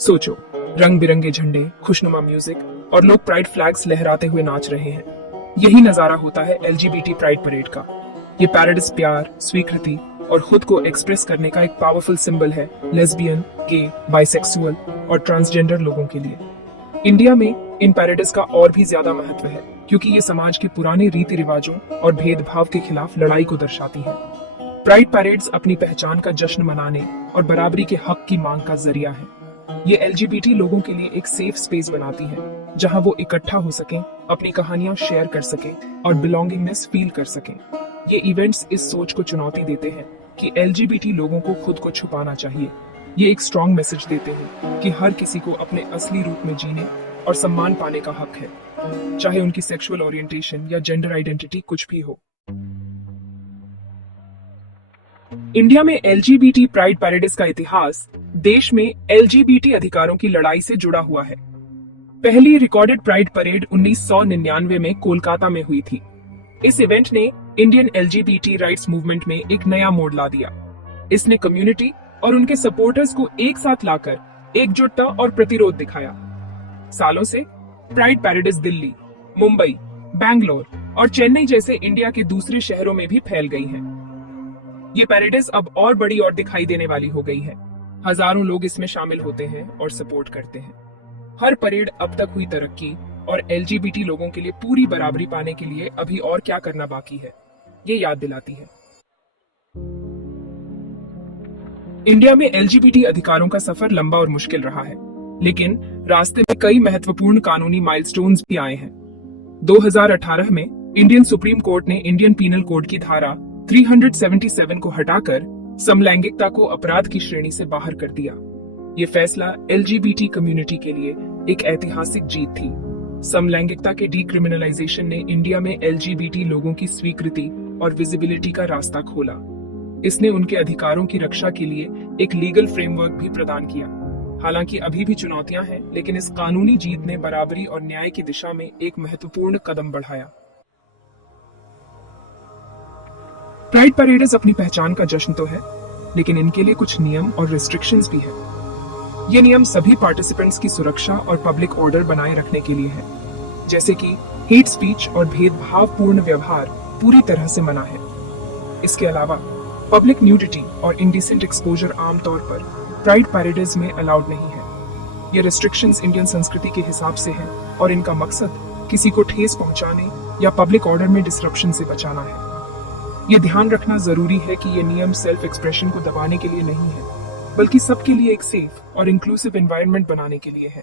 सोचो, रंग बिरंगे झंडे, खुशनुमा म्यूजिक और लोग प्राइड फ्लैग्स लहराते हुए नाच रहे हैं। यही नजारा होता है एलजीबीटी प्राइड परेड का। ये पैराडाइज प्यार, स्वीकृति और खुद को एक्सप्रेस करने का एक पावरफुल सिंबल है लेस्बियन, गे, बाइसेक्सुअल और ट्रांसजेंडर लोगों के लिए। इंडिया में इन पैराडाइज का और भी ज्यादा महत्व है क्योंकि ये समाज के पुराने रीति रिवाजों और भेदभाव के खिलाफ लड़ाई को दर्शाती है। प्राइड पैरेड्स अपनी पहचान का जश्न मनाने और बराबरी के हक की मांग का जरिया है। ये एलजीबीटी लोगों के लिए एक सेफ स्पेस बनाती है जहां वो इकट्ठा हो सकें, अपनी कहानियां शेयर कर सकें और बिलोंगिंगनेस फील कर सकें। ये इवेंट्स इस सोच को चुनौती देते हैं कि एलजीबीटी लोगों को खुद को छुपाना चाहिए। ये एक स्ट्रॉन्ग मैसेज देते हैं कि हर किसी को अपने असली रूप में जीने और सम्मान पाने का हक है, चाहे उनकी सेक्सुअल ओरिएंटेशन या जेंडर आइडेंटिटी कुछ भी हो। इंडिया में एलजीबीटी प्राइड पैरेड्स का इतिहास देश में एलजीबीटी अधिकारों की लड़ाई से जुड़ा हुआ है। पहली रिकॉर्डेड प्राइड परेड 1999 में कोलकाता में हुई थी। इस इवेंट ने इंडियन एलजीबीटी राइट्स मूवमेंट में एक नया मोड़ ला दिया। इसने कम्युनिटी और उनके सपोर्टर्स को एक साथ लाकर एकजुटता और प्रतिरोध दिखाया। सालों से प्राइड पैरेड्स दिल्ली, मुंबई, बैंगलोर और चेन्नई जैसे इंडिया के दूसरे शहरों में भी फैल गई हैं। ये पैरेड्स अब और बड़ी और दिखाई देने वाली हो गई है। हजारों लोग इसमें शामिल होते हैं और सपोर्ट करते हैं। हर परेड अब तक हुई तरक्की और एलजीबीटी लोगों के लिए पूरी बराबरी पाने के लिए अभी और क्या करना बाकी है, ये याद दिलाती है। इंडिया में एलजीबीटी अधिकारों का सफर लंबा और मुश्किल रहा है, लेकिन रास्ते में कई महत्वपूर्ण कानूनी माइलस्टोन्स भी आए हैं। 2018 में इंडियन सुप्रीम कोर्ट ने इंडियन पीनल कोड की धारा 377 को हटाकर समलैंगिकता को अपराध की श्रेणी से बाहर कर दिया। ये फैसला एलजीबीटी कम्युनिटी के लिए एक ऐतिहासिक जीत थी। समलैंगिकता के डीक्रिमिनलाइजेशन ने इंडिया में एलजीबीटी लोगों की स्वीकृति और विजिबिलिटी का रास्ता खोला। इसने उनके अधिकारों की रक्षा के लिए एक लीगल फ्रेमवर्क भी प्रदान किया। हालांकि अभी भी चुनौतियां हैं, लेकिन इस कानूनी जीत ने बराबरी और न्याय की दिशा में एक महत्वपूर्ण कदम बढ़ाया। प्राइड परेड्स अपनी पहचान का जश्न तो है, लेकिन इनके लिए कुछ नियम और रिस्ट्रिक्शंस भी हैं। ये नियम सभी पार्टिसिपेंट्स की सुरक्षा और पब्लिक ऑर्डर बनाए रखने के लिए है, जैसे कि हेट स्पीच और भेदभावपूर्ण व्यवहार पूरी तरह से मना है। इसके अलावा पब्लिक न्यूडिटी और इंडिसेंट एक्सपोजर आमतौर पर प्राइड पैरेड्स में अलाउड नहीं है। ये रिस्ट्रिक्शंस इंडियन संस्कृति के हिसाब से हैं और इनका मकसद किसी को ठेस पहुंचाने या पब्लिक ऑर्डर में डिसरप्शन से बचाना है। ये ध्यान रखना जरूरी है कि ये नियम सेल्फ एक्सप्रेशन को दबाने के लिए नहीं है, बल्कि सबके लिए एक सेफ और इंक्लूसिव एनवायरनमेंट बनाने के लिए है।